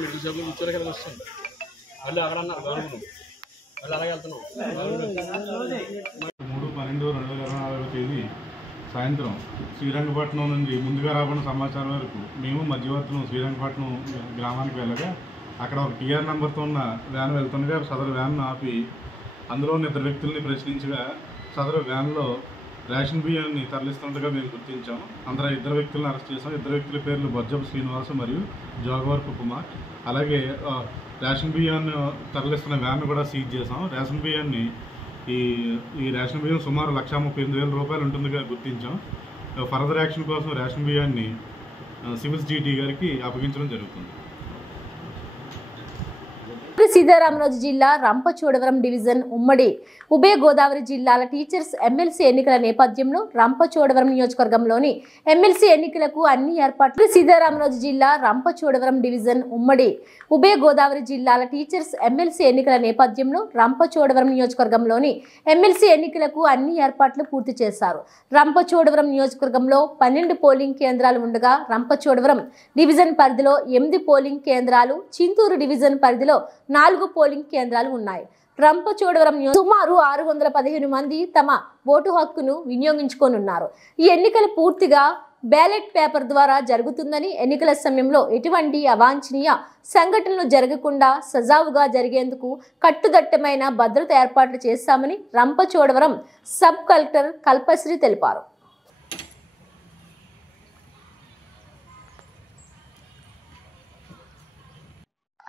మెడికల్ షాప్లో కూర్చోలే కదా వస్తాం వాళ్ళు అక్కడ అన్నారు గవర్నమెంట్ వాళ్ళు అలాగే వెళ్తున్నాం. 3/12/2024 తేదీ సాయంత్రం శ్రీరంగపట్నం నుండి ముందుగా రాబడిన సమాచారం వరకు మేము మధ్యవర్తులు శ్రీరంగపట్నం గ్రామానికి వెళ్ళగా అక్కడ ఒక టీఆర్ నెంబర్తో ఉన్న వ్యాన్ వెళ్తుండగా సదరు వ్యాన్ను ఆపి అందులో 2 వ్యక్తుల్ని ప్రశ్నించగా సదరు వ్యాన్లో రేషన్ బియ్యాన్ని తరలిస్తుండగా మేము గుర్తించాము. అందులో 2 వ్యక్తులను అరెస్ట్ చేసాం. 2 వ్యక్తుల పేర్లు బొజ్జపు శ్రీనివాసు మరియు జోగవరపు కుమార్. అలాగే రేషన్ బియ్యాన్ని తరలిస్తున్న వ్యాన్ కూడా సీజ్ చేసాం. రేషన్ బియ్యాన్ని ఈ రేషన్ బియ్యం సుమారు 1,38,000 రూపాయలు ఉంటుందిగా గుర్తించాం. ఫర్దర్ యాక్షన్ కోసం రేషన్ బియ్యాన్ని సివిల్స్ జీటీ గారికి అప్పగించడం జరుగుతుంది. సీతారామరాజు జిల్లా రంపచోడవరం డివిజన్ ఉమ్మడి ఉభయ గోదావరి జిల్లాల టీచర్స్ ఎమ్మెల్సీ ఎన్నికల నేపథ్యంలో రంపచోడవరం నియోజకవర్గంలోని ఎమ్మెల్సీ ఎన్నికలకు అన్ని ఏర్పాట్లు. సీతారామరాజు జిల్లా రంపచోడవరం డివిజన్ ఉమ్మడి ఉభయ గోదావరి జిల్లాల టీచర్స్ ఎమ్మెల్సీ ఎన్నికల నేపథ్యంలో రంపచోడవరం నియోజకవర్గంలోని ఎమ్మెల్సీ ఎన్నికలకు అన్ని ఏర్పాట్లు పూర్తి చేశారు. రంపచోడవరం నియోజకవర్గంలో 12 పోలింగ్ కేంద్రాలు ఉండగా రంపచోడవరం డివిజన్ పరిధిలో 8 పోలింగ్ కేంద్రాలు, చింతూరు డివిజన్ పరిధిలో 4 పోలింగ్ కేంద్రాలు ఉన్నాయి. రంపచోడవరం సుమారు 615 మంది తమ ఓటు హక్కును వినియోగించుకోనున్నారు. ఈ ఎన్నికలు పూర్తిగా బ్యాలెట్ పేపర్ ద్వారా జరుగుతుందని, ఎన్నికల సమయంలో ఎటువంటి అవాంఛనీయ సంఘటనలు జరగకుండా సజావుగా జరిగేందుకు కట్టుదిట్టమైన భద్రత ఏర్పాట్లు చేశామని రంపచోడవరం సబ్ కలెక్టర్ కల్పశ్రీ తెలిపారు.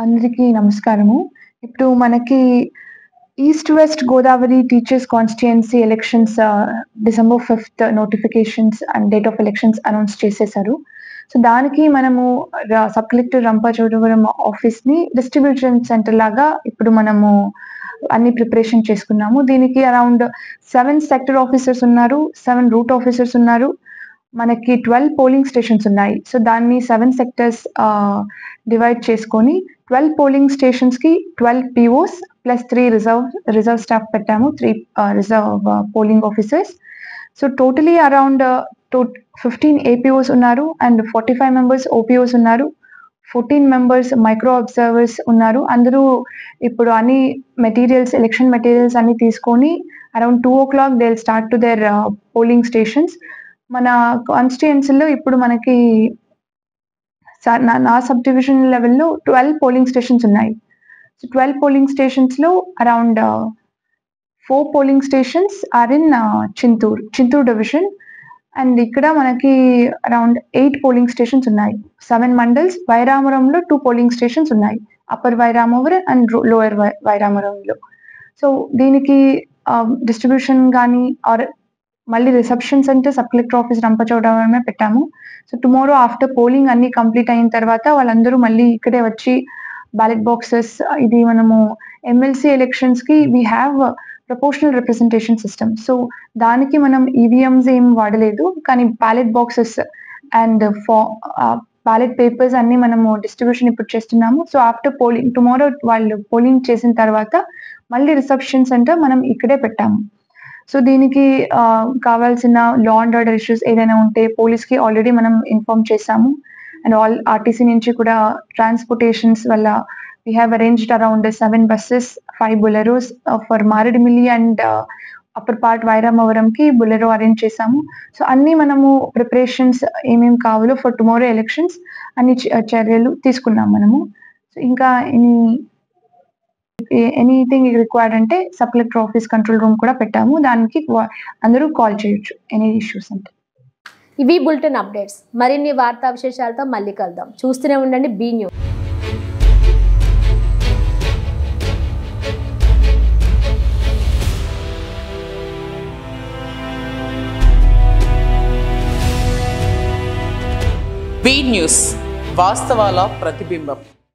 అందరికీ నమస్కారము. ఇప్పుడు మనకి east west Godavari teachers constituency elections December 5th notifications and date of elections announce చేసేసారు. సో దానికి మనము సబ్ కలెక్టర్ రంపచోడవరం ఆఫీస్ని డిస్ట్రిబ్యూషన్ సెంటర్ లాగా ఇప్పుడు మనము అన్ని ప్రిపరేషన్ చేసుకున్నాము. దీనికి అరౌండ్ 7 సెక్టర్ ఆఫీసర్స్ ఉన్నారు, 7 రూట్ ఆఫీసర్స్ ఉన్నారు, మనకి 12 పోలింగ్ స్టేషన్స్ ఉన్నాయి. సో దాన్ని 7 సెక్టర్స్ డివైడ్ చేసుకొని 12 పోలింగ్ స్టేషన్స్కి 12 POs ప్లస్ 3 రిజర్వ్ స్టాఫ్ పెట్టాము, 3 reserve polling officers. So totally around 15 APOs ఉన్నారు అండ్ 45 members OPOs ఉన్నారు, 14 members మైక్రో అబ్జర్వర్స్ ఉన్నారు. అందరూ ఇప్పుడు అన్ని మెటీరియల్స్, ఎలక్షన్ మెటీరియల్స్ అన్ని తీసుకొని around 2 o'clock they will start to their polling stations. మన కాన్స్టిట్యుయెన్సీలో ఇప్పుడు మనకి నా సబ్ డివిజన్ లెవెల్లో 12 పోలింగ్ స్టేషన్స్ ఉన్నాయి. సో 12 పోలింగ్ స్టేషన్స్లో around 4 polling stations are in Chintur division and ఇక్కడ మనకి అరౌండ్ 8 పోలింగ్ స్టేషన్స్ ఉన్నాయి. 7 మండల్స్, వైరామరంలో 2 పోలింగ్ స్టేషన్స్ ఉన్నాయి, అప్పర్ వైరామవరం అండ్ లోయర్ వైరామరంలో. సో దీనికి డిస్ట్రిబ్యూషన్ కానీ ఆర్ మళ్ళీ reception centre sub collector office రంపచోడవరమే పెట్టాము. సో టుమారో ఆఫ్టర్ పోలింగ్ అన్ని కంప్లీట్ అయిన తర్వాత వాళ్ళందరూ మళ్ళీ ఇక్కడే వచ్చి బ్యాలెట్ బాక్సెస్, ఇది మనము MLC ఎలక్షన్స్కి we have proportional representation system. So దానికి మనం EVMs ఏం వాడలేదు, కానీ ballot boxes and ballot papers అన్ని మనము డిస్ట్రిబ్యూషన్ ఇప్పుడు చేస్తున్నాము. సో ఆఫ్టర్ పోలింగ్ టుమారో వాళ్ళు పోలింగ్ చేసిన తర్వాత మళ్ళీ రిసెప్షన్ సెంటర్ మనం ఇక్కడే పెట్టాము. సో దీనికి కావాల్సిన లా అండ్ ఆర్డర్ ఇష్యూస్ ఏదైనా ఉంటే పోలీస్కి ఆల్రెడీ మనం ఇన్ఫార్మ్ చేసాము. అండ్ ఆల్ RTC నుంచి కూడా ట్రాన్స్పోర్టేషన్స్ వల్ల we have arranged around 7 buses, 5 boleros for Maredumilli and upper part వైరామవరంకి బొలెరో అరేంజ్ చేసాము. సో అన్నీ మనము ప్రిపరేషన్స్ ఏమేమి కావాలో ఫర్ టుమారో ఎలక్షన్స్ అన్ని చర్యలు తీసుకున్నాం మనము. సో ఇంకా ఎనీథింగ్ రిక్వైర్డ్ అంటే sub collector office control room కూడా పెట్టాము, దానికి అందరూ కాల్ చేయొచ్చు ఎనీ ఇష్యూస్ అంటే. ఇవి బులెటిన్ అప్డేట్స్. మరిన్ని వార్తా విశేషాలతో మళ్ళీ కలుద్దాం. చూస్తూనే ఉండండి B News. B News, వాస్తవాల ప్రతిబింబం.